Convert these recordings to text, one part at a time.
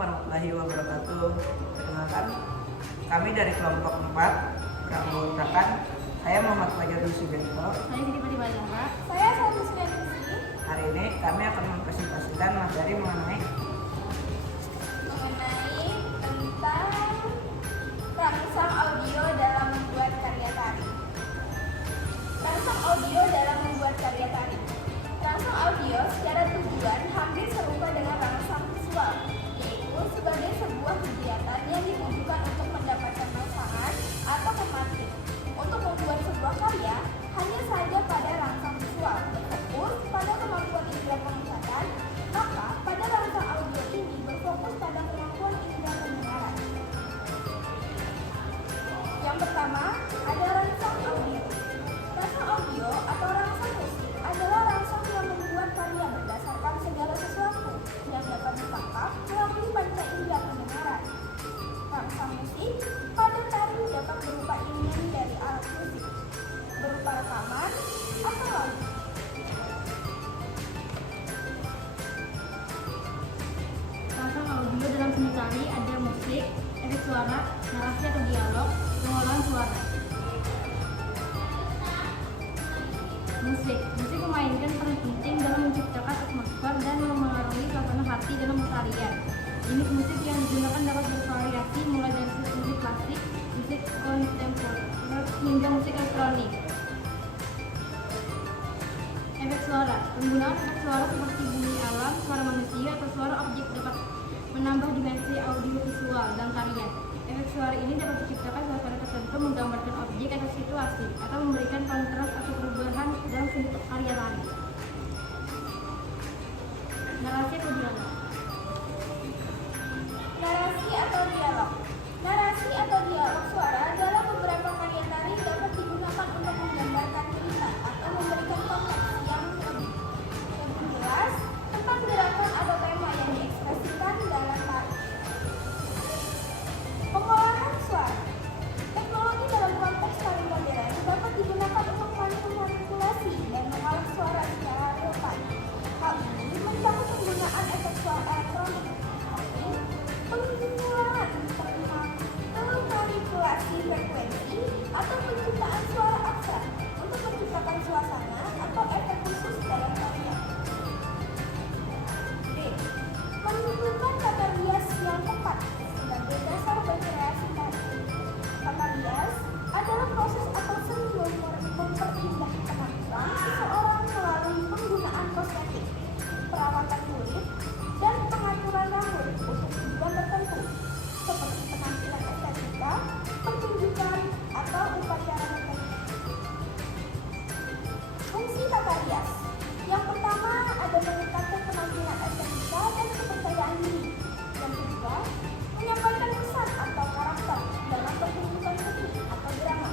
warahmatullahi wabarakatuh. Perkenalkan, kami dari kelompok 4 beranggotakan saya Muhammad Fajar Subianto. Saya Siti Pati Balara. Saya Salma Sulianti. Hari ini kami akan mempresentasikan materi mengenai Tentang rangsang audio dalam membuat karya tari. Rangsang audio dalam membuat karya tari. Rangsang audio secara tujuan hampir serupa dengan rangsang visual, yaitu sebagai sebuah kegiatan yang ditujukan untuk mendapatkan rangsangan atau pemantik. Untuk membuat sebuah karya, hanya saja pada rangsang visual berfokus pada kemampuan indera penglihatan, maka pada rangsang audio ini berfokus pada kemampuan indera pendengaran. Yang pertama, ada rangsang audio. Rangsang audio atau rangsang musik adalah rangsang yang membuat karya berdasarkan segala sesuatu yang dapat ditangkap melalui panca indera pendengaran. Rangsang musik pada tari dapat berupa iringan dari alat musik, berupa rekaman atau lagu. Rangsang audio dalam seni tari ada musik, efek suara, narasi atau dialog, pengolahan suara. Musik memainkan peran penting dalam menciptakan atmosfer dan memengaruhi suasana hati dalam keseharian. Jenis musik yang digunakan dapat bervariasi mulai dari musik klasik, musik kontemporer, hingga musik elektronik. Efek suara. Penggunaan efek suara seperti bunyi alam, suara manusia, atau suara objek dapat menambah dimensi audiovisual dalam tarian. Efek suara ini dapat diciptakan suasana tertentu, menggambarkan objek atau situasi, atau memberikan kontras atau perubahan dalam seni karya tari. Narasi atau dialog. Narasi atau dialog suara dalam beberapa karya tari dapat digunakan untuk menggambarkan cerita atau memberikan konteks yang lebih jelas tentang gerakan atau tema yang diekspresikan dalam tari. Pengolahan suara. Teknologi dalam konteks tari modern dapat digunakan untuk memanipulasi dan mengolah suara secara real time. Hal ini mencakup penggunaan efek suara elektronik, pengulangan, manipulasi frekuensi, atau penciptaan suara abstrak untuk menciptakan suasana atau efek khusus dalam tarian. D. Menentukan tata rias yang tepat sebagai dasar berkreasi tari. Tata rias adalah proses atau seni memperindah penampilan seseorang melalui penggunaan kosmetik, perawatan kulit, dan pengaturan rambut untuk tujuan tertentu, seperti penampilan estetika, pertunjukan, atau upacara tertentu. Fungsi tata rias. Yang pertama, ada meningkatkan penampilan estetika dan kepercayaan diri. Yang kedua, menyampaikan pesan atau karakter dalam pertunjukan seni atau drama.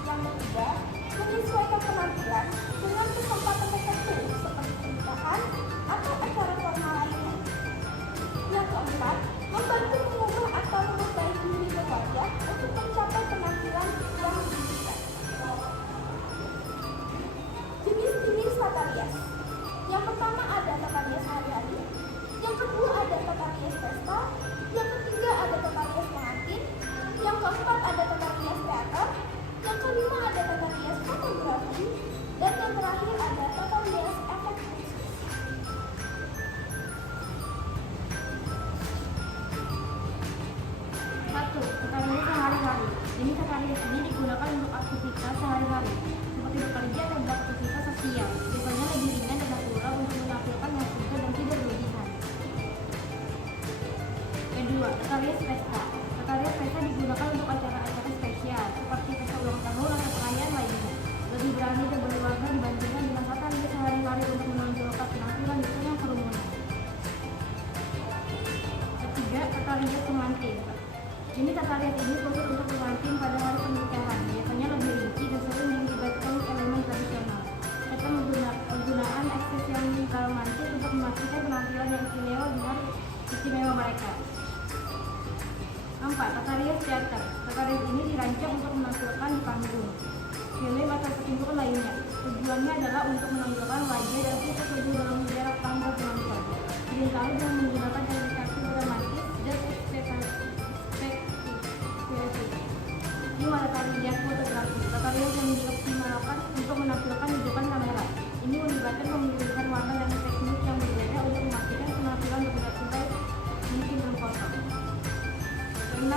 Yang ketiga, menyesuaikan penampilan dengan kesempatan tertentu seperti pernikahan atau acara formal lainnya. Yang keempat, membantu mengubah atau memperbaiki diri berwajah untuk mencapai penampilan yang diinginkan. Jenis-jenis tata rias. Yang pertama ada tata rias sehari-hari. Yang kedua ada tata rias pesta. Yang ketiga ada tata rias pengantin. Yang keempat ada tata rias teater. Yang kelima ada tata rias fotografi. Dan yang terakhir ada tata rias efek khusus. Satu, tata rias sehari-hari. Jenis tata rias ini digunakan untuk aktivitas sehari-hari, seperti bekerja atau beraktivitas sosial. Biasanya lebih ringan dan natural untuk menampilkan yang segar dan tidak berlebihan. Kedua, tata rias pesta. Tata rias pesta digunakan untuk acara-acara spesial, seperti pesta ulang tahun atau perayaan lainnya. Lebih berani dan berwarna dibandingkan dengan tata rias sehari-hari untuk menonjolkan penampilan di tengah kerumunan. Ketiga, tata rias pengantin. Ini tata rias ini khusus untuk pengantin pada hari pernikahan, biasanya lebih rinci dan sering melibatkan elemen tradisional, serta penggunaan ekspresional romantis untuk memastikan penampilan yang istimewa di hari istimewa mereka. 4. Tata rias teater. Tata rias ini dirancang untuk menampilkan di panggung, film atau pertunjukan lainnya. Tujuannya adalah untuk menonjolkan wajah dan sifat tubuh dalam jarak pandang penonton. Seringkali dengan menggunakan teknik dramatis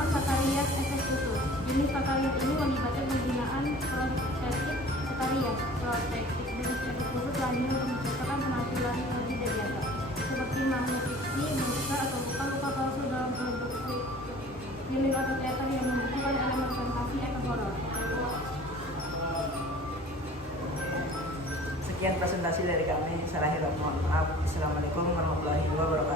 tentang tata rias efek khusus. Jenis tata rias ini melibatkan penggunaan prostetik tata rias. Prostetik jenis efek khusus lainnya untuk menciptakan penampilan yang tidak biasa, seperti magnetiksi, monster, atau luka-luka palsu dalam produksi film atau teater yang membutuhkan elemen fantasi atau horor. Sekian presentasi dari kami. Mohon maaf. Assalamualaikum warahmatullahi wabarakatuh.